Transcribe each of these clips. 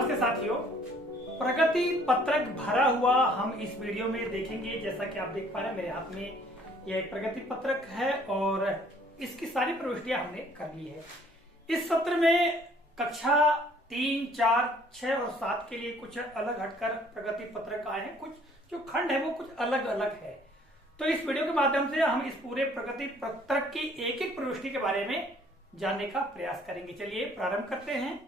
नमस्ते साथियों, प्रगति पत्रक भरा हुआ हम इस वीडियो में देखेंगे। जैसा कि आप देख पा रहे हैं मेरे हाथ में यह एक प्रगति पत्रक है और इसकी सारी प्रविष्टियां हमने कर ली है। इस सत्र में कक्षा 3, 4, 6 और 7 के लिए कुछ अलग हटकर प्रगति पत्रक आए हैं। कुछ जो खंड है वो कुछ अलग अलग है। तो इस वीडियो के माध्यम से हम इस पूरे प्रगति पत्रक की एक एक प्रविष्टि के बारे में जानने का प्रयास करेंगे। चलिए प्रारंभ करते हैं।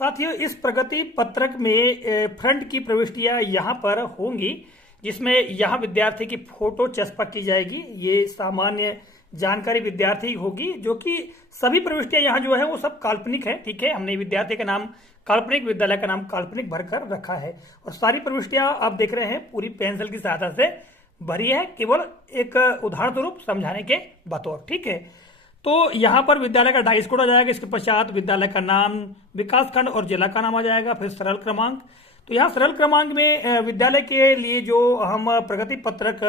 साथियों, इस प्रगति पत्रक में फ्रंट की प्रविष्टियां यहाँ पर होंगी, जिसमें यहाँ विद्यार्थी की फोटो चस्पा की जाएगी। ये सामान्य जानकारी विद्यार्थी होगी, जो कि सभी प्रविष्टियां यहाँ जो है वो सब काल्पनिक है। ठीक है, हमने विद्यार्थी का नाम काल्पनिक, विद्यालय का नाम काल्पनिक भरकर रखा है और सारी प्रविष्टियां आप देख रहे हैं पूरी पेंसिल की सहायता से भरी है, केवल एक उदाहरण स्वरूप समझाने के बतौर। ठीक है, तो यहाँ पर विद्यालय का डाइस कोड आ जाएगा। इसके पश्चात विद्यालय का नाम, विकास खंड और जिला का नाम आ जाएगा, फिर सरल क्रमांक। तो यहाँ सरल क्रमांक में विद्यालय के लिए जो हम प्रगति पत्रक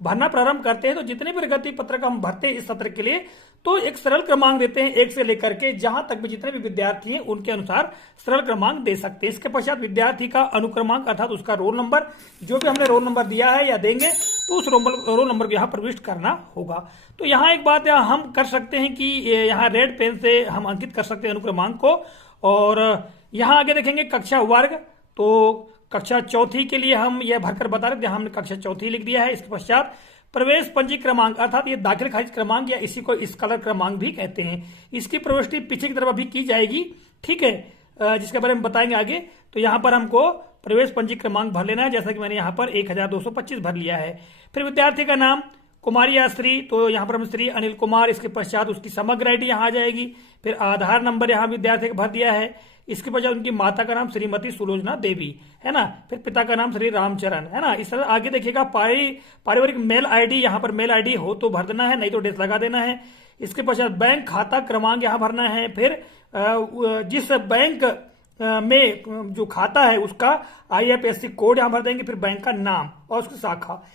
भरना प्रारंभ करते हैं, तो जितने भी प्रगति पत्रक हम भरते हैं इस सत्र के लिए, तो एक सरल क्रमांक देते हैं 1 से लेकर के जहां तक भी जितने भी विद्यार्थी हैं उनके अनुसार सरल क्रमांक दे सकते हैं। इसके पश्चात विद्यार्थी का अनुक्रमांक अर्थात उसका रोल नंबर, जो भी हमने रोल नंबर दिया है या देंगे तो उस रोल नंबर को यहाँ प्रविष्ट करना होगा। तो यहाँ एक बात हम कर सकते हैं कि यहाँ रेड पेन से हम अंकित कर सकते हैं अनुक्रमांक को। और यहाँ आगे देखेंगे कक्षा वर्ग, तो कक्षा चौथी के लिए हम यह भरकर बता रहे थे, हमने कक्षा चौथी लिख दिया है। इसके पश्चात प्रवेश पंजी क्रमांक अर्थात ये दाखिल खारिज क्रमांक या इसी को स्कॉलर क्रमांक भी कहते हैं। इसकी प्रविष्टि पीछे की तरफ अभी की जाएगी। ठीक है, जिसके बारे में बताएंगे आगे। तो यहाँ पर हमको प्रवेश पंजी क्रमांक भर लेना है, जैसा कि मैंने यहाँ पर 1225 भर लिया है। फिर विद्यार्थी का नाम कुमारी या श्री, तो यहाँ पर हम श्री अनिल कुमार। इसके पश्चात उसकी समग्र आईडी यहाँ आ जाएगी। फिर आधार नंबर यहाँ विद्यार्थी का भर दिया है। इसके पश्चात उनकी माता का नाम श्रीमती सुलोचना देवी है ना, फिर पिता का नाम श्री रामचरण है ना। इस तरह आगे देखिएगा पारिवारिक मेल आईडी, यहाँ पर मेल आईडी हो तो भर देना है, नहीं तो डेस लगा देना है। इसके पश्चात बैंक खाता क्रमांक यहाँ भरना है। फिर जिस बैंक में जो खाता है उसका IFSC कोड यहाँ भर देंगे। फिर बैंक का नाम और उसकी शाखा,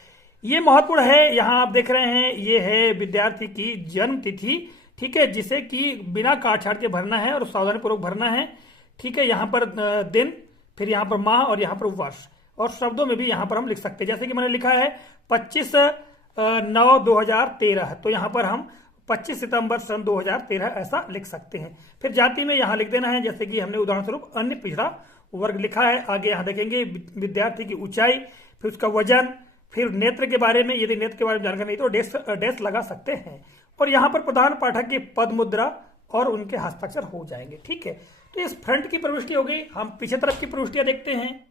ये महत्वपूर्ण है। यहाँ आप देख रहे हैं ये है विद्यार्थी की जन्म तिथि। ठीक है, जिसे कि बिना काट छाट के भरना है और सावधानी पूर्वक भरना है। ठीक है, यहाँ पर दिन, फिर यहाँ पर माह और यहाँ पर वर्ष, और शब्दों में भी यहाँ पर हम लिख सकते हैं। जैसे कि मैंने लिखा है 25/9/2013, तो यहाँ पर हम 25 सितंबर सन 2013 ऐसा लिख सकते हैं। फिर जाति में यहाँ लिख देना है, जैसे कि हमने उदाहरण स्वरूप अन्य पिछड़ा वर्ग लिखा है। आगे यहाँ देखेंगे विद्यार्थी की ऊंचाई, फिर उसका वजन, फिर नेत्र के बारे में, यदि नेत्र के बारे में जानकारी नहीं तो डेस लगा सकते हैं। और यहाँ पर प्रधान पाठक की पद मुद्रा और उनके हस्ताक्षर हो जाएंगे। ठीक है, तो इस फ्रंट की प्रविष्टि हो गई। हम पीछे तरफ की प्रविष्टियां देखते हैं।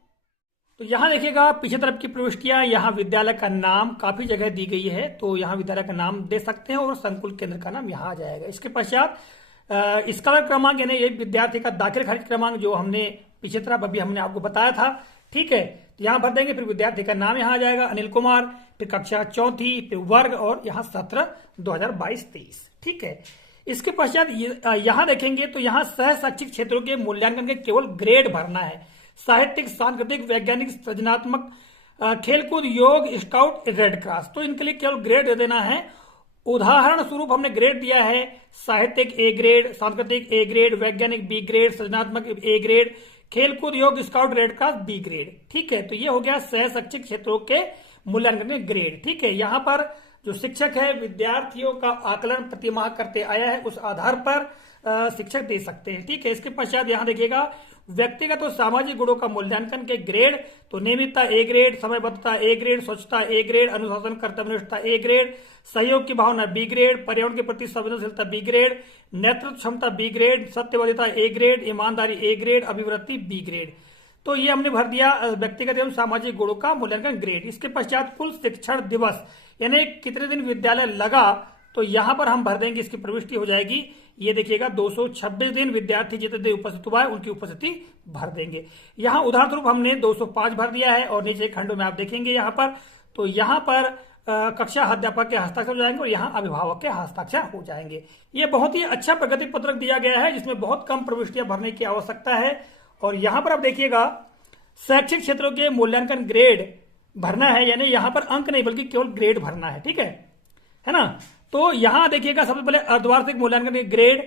तो यहाँ देखिएगा पीछे तरफ की प्रविष्टियां, यहाँ विद्यालय का नाम काफी जगह दी गई है, तो यहाँ विद्यालय का नाम दे सकते हैं और संकुल केंद्र का नाम यहाँ आ जाएगा। इसके पश्चात स्कॉलर क्रमांक यानी ये विद्यार्थी का दाखिल खारिज क्रमांक जो हमने पीछे तरफ अभी हमने आपको बताया था। ठीक है, तो यहाँ भर देंगे। फिर विद्यार्थी का नाम यहाँ आ जाएगा अनिल कुमार, फिर कक्षा चौथी, फिर वर्ग और यहाँ सत्र 2022-23। ठीक है, इसके पश्चात यहाँ देखेंगे तो यहाँ सह शैक्षिक क्षेत्रों के मूल्यांकन के केवल ग्रेड भरना है। साहित्यिक, सांस्कृतिक, वैज्ञानिक, सृजनात्मक, खेलकूद, योग, स्काउट, रेड क्रॉस, तो इनके लिए केवल ग्रेड दे देना है। उदाहरण स्वरूप हमने ग्रेड दिया है साहित्यिक A ग्रेड, सांस्कृतिक A ग्रेड, वैज्ञानिक B ग्रेड, सृजनात्मक A ग्रेड, खेलकूद, योग, scout, red cross B grade. ठीक है, तो ये हो गया सह शैक्षिक क्षेत्रों के मूल्यांकन के ग्रेड। ठीक है, यहाँ पर जो शिक्षक है विद्यार्थियों का आकलन प्रतिमाह करते आया है, उस आधार पर शिक्षक दे सकते हैं। ठीक है, इसके पश्चात यहाँ देखिएगा व्यक्तिगत और सामाजिक गुणों का मूल्यांकन के ग्रेड, तो नियमितता A ग्रेड, समयबद्धता A ग्रेड, स्वच्छता A ग्रेड, अनुशासन, कर्तव्यनिष्ठता A ग्रेड, सहयोग की भावना B ग्रेड, पर्यावरण के प्रति संवेदनशीलता B ग्रेड, नेतृत्व क्षमता B ग्रेड, सत्यवादिता A ग्रेड, ईमानदारी A ग्रेड, अभिवृत्ति B ग्रेड। तो ये हमने भर दिया व्यक्तिगत एवं सामाजिक गुणों का मूल्यांकन ग्रेड। इसके पश्चात कुल शिक्षण दिवस यानी कितने दिन विद्यालय लगा, तो यहाँ पर हम भर देंगे। इसकी प्रविष्टि हो जाएगी, ये देखिएगा 226 दिन विद्यार्थी जितने दिन उपस्थित हुआ है उनकी उपस्थिति भर देंगे। यहाँ उदाहरण स्वरूप हमने 205 भर दिया है और नीचे खंडों में आप देखेंगे यहाँ पर, तो यहाँ पर कक्षा अध्यापक के हस्ताक्षर हो जाएंगे और यहाँ अभिभावक के हस्ताक्षर हो जाएंगे। ये बहुत ही अच्छा प्रगति पत्रक दिया गया है, जिसमें बहुत कम प्रविष्टियां भरने की आवश्यकता है। और यहाँ पर आप देखिएगा शैक्षिक क्षेत्रों के मूल्यांकन ग्रेड भरना है, यानी यहाँ पर अंक नहीं बल्कि केवल ग्रेड भरना है। ठीक है ना। तो यहाँ देखिएगा सबसे पहले अर्धवार्षिक मूल्यांकन ग्रेड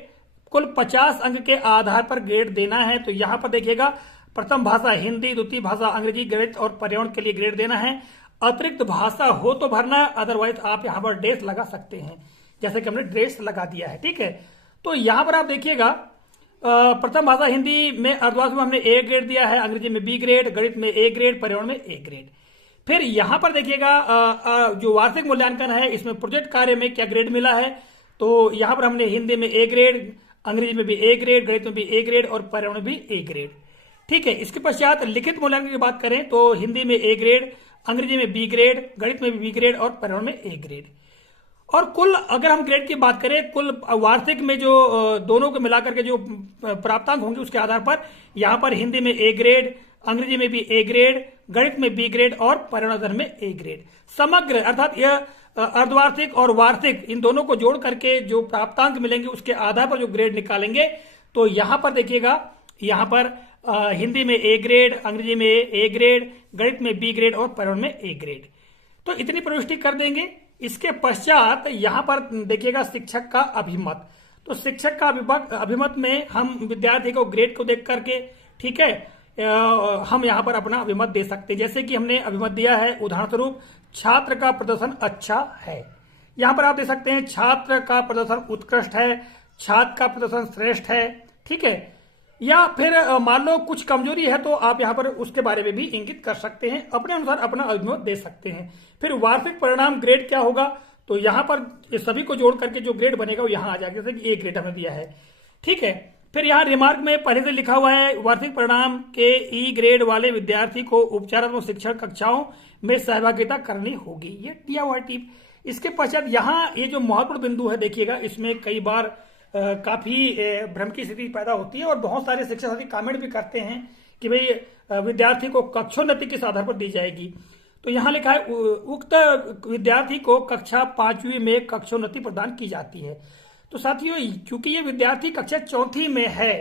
कुल 50 अंक के आधार पर ग्रेड देना है। तो यहाँ पर देखिएगा, प्रथम भाषा हिंदी, द्वितीय भाषा अंग्रेजी, गणित और पर्यावरण के लिए ग्रेड देना है। अतिरिक्त भाषा हो तो भरना है, अदरवाइज आप यहाँ पर डेस लगा सकते हैं, जैसे कि हमने डेस लगा दिया है। ठीक है, तो यहाँ पर आप देखिएगा, प्रथम भाषा हिंदी में अर्धवार्षिक में हमने ए ग्रेड दिया है, अंग्रेजी में बी ग्रेड, गणित में ए ग्रेड, पर्यावरण में ए ग्रेड। फिर यहाँ पर देखिएगा, जो वार्षिक मूल्यांकन है इसमें प्रोजेक्ट कार्य में क्या ग्रेड मिला है। तो यहाँ पर हमने हिंदी में ए ग्रेड, अंग्रेजी में भी ए ग्रेड, गणित में भी ए ग्रेड और पर्यावरण में भी ए ग्रेड। ठीक है, इसके पश्चात लिखित मूल्यांकन की बात करें तो हिंदी में ए ग्रेड, अंग्रेजी में बी ग्रेड, गणित में भी बी ग्रेड और पर्यावरण में ए ग्रेड। और कुल अगर हम ग्रेड की बात करें, कुल वार्षिक में जो दोनों को मिलाकर के जो प्राप्तांक होंगे उसके आधार पर यहाँ पर हिंदी में ए ग्रेड, अंग्रेजी में भी ए ग्रेड, गणित में बी ग्रेड और पर्यावरण में ए ग्रेड। समग्र अर्थात यह अर्धवार्षिक और वार्षिक इन दोनों को जोड़ करके जो प्राप्तांक मिलेंगे उसके आधार पर जो ग्रेड निकालेंगे। तो यहाँ पर देखिएगा, यहाँ पर हिंदी में ए ग्रेड, अंग्रेजी में ए ग्रेड, गणित में बी ग्रेड और पर्यावरण में ए ग्रेड। तो इतनी प्रविष्टि कर देंगे। इसके पश्चात यहाँ पर देखिएगा शिक्षक का अभिमत। तो शिक्षक का अभिमत में हम विद्यार्थी को ग्रेड को देख करके, ठीक है, हम यहाँ पर अपना अभिमत दे सकते हैं। जैसे कि हमने अभिमत दिया है, उदाहरण स्वरूप छात्र का प्रदर्शन अच्छा है। यहाँ पर आप दे सकते हैं छात्र का प्रदर्शन उत्कृष्ट है, छात्र का प्रदर्शन श्रेष्ठ है। ठीक है, या फिर मान लो कुछ कमजोरी है तो आप यहाँ पर उसके बारे में भी इंगित कर सकते हैं, अपने अनुसार अपना अभिमत दे सकते हैं। फिर वार्षिक परिणाम ग्रेड क्या होगा, तो यहाँ पर ये सभी को जोड़ करके जो ग्रेड बनेगा वो यहाँ आ जाएगा, जैसे कि ए ग्रेड हमने दिया है। ठीक है, फिर यहाँ रिमार्क में पहले से लिखा हुआ है, वार्षिक परिणाम के ई ग्रेड वाले विद्यार्थी को उपचारात्मक शिक्षण कक्षाओं में सहभागिता करनी होगी, ये दिया हुआ टिप। इसके पश्चात यहाँ ये जो महत्वपूर्ण बिंदु है देखिएगा, इसमें कई बार काफी भ्रम की स्थिति पैदा होती है और बहुत सारे शिक्षक साथी कमेंट भी करते हैं कि भाई विद्यार्थी को कक्षोन्नति किस आधार पर दी जाएगी। तो यहाँ लिखा है, उक्त विद्यार्थी को कक्षा 5वीं में कक्षोन्नति प्रदान की जाती है। तो साथियों, चूंकि ये विद्यार्थी कक्षा 4थी में है,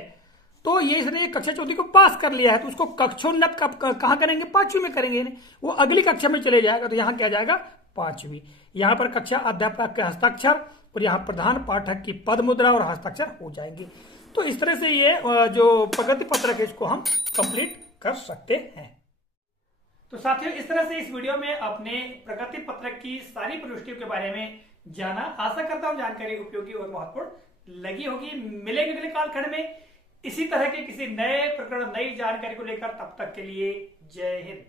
तो ये इसने कक्षा 4थी को पास कर लिया है, तो उसको कक्षोन्नत कहाँ करेंगे, 5वीं में करेंगे। वो अगली कक्षा में चले जाएगा, तो यहाँ क्या जाएगा, 5वीं। यहाँ पर कक्षा अध्यापक के हस्ताक्षर और यहाँ प्रधान पाठक की पद मुद्रा और हस्ताक्षर हो जाएंगे। तो इस तरह से ये जो प्रगति पत्रक है इसको हम कंप्लीट कर सकते हैं। तो साथियों, इस तरह से इस वीडियो में अपने प्रगति पत्रक की सारी प्रविष्टियों के बारे में जाना। आशा करता हूं जानकारी उपयोगी और महत्वपूर्ण लगी होगी। मिलेंगे अगले कालखंड में इसी तरह के किसी नए प्रकरण, नई जानकारी को लेकर। तब तक के लिए जय हिंद।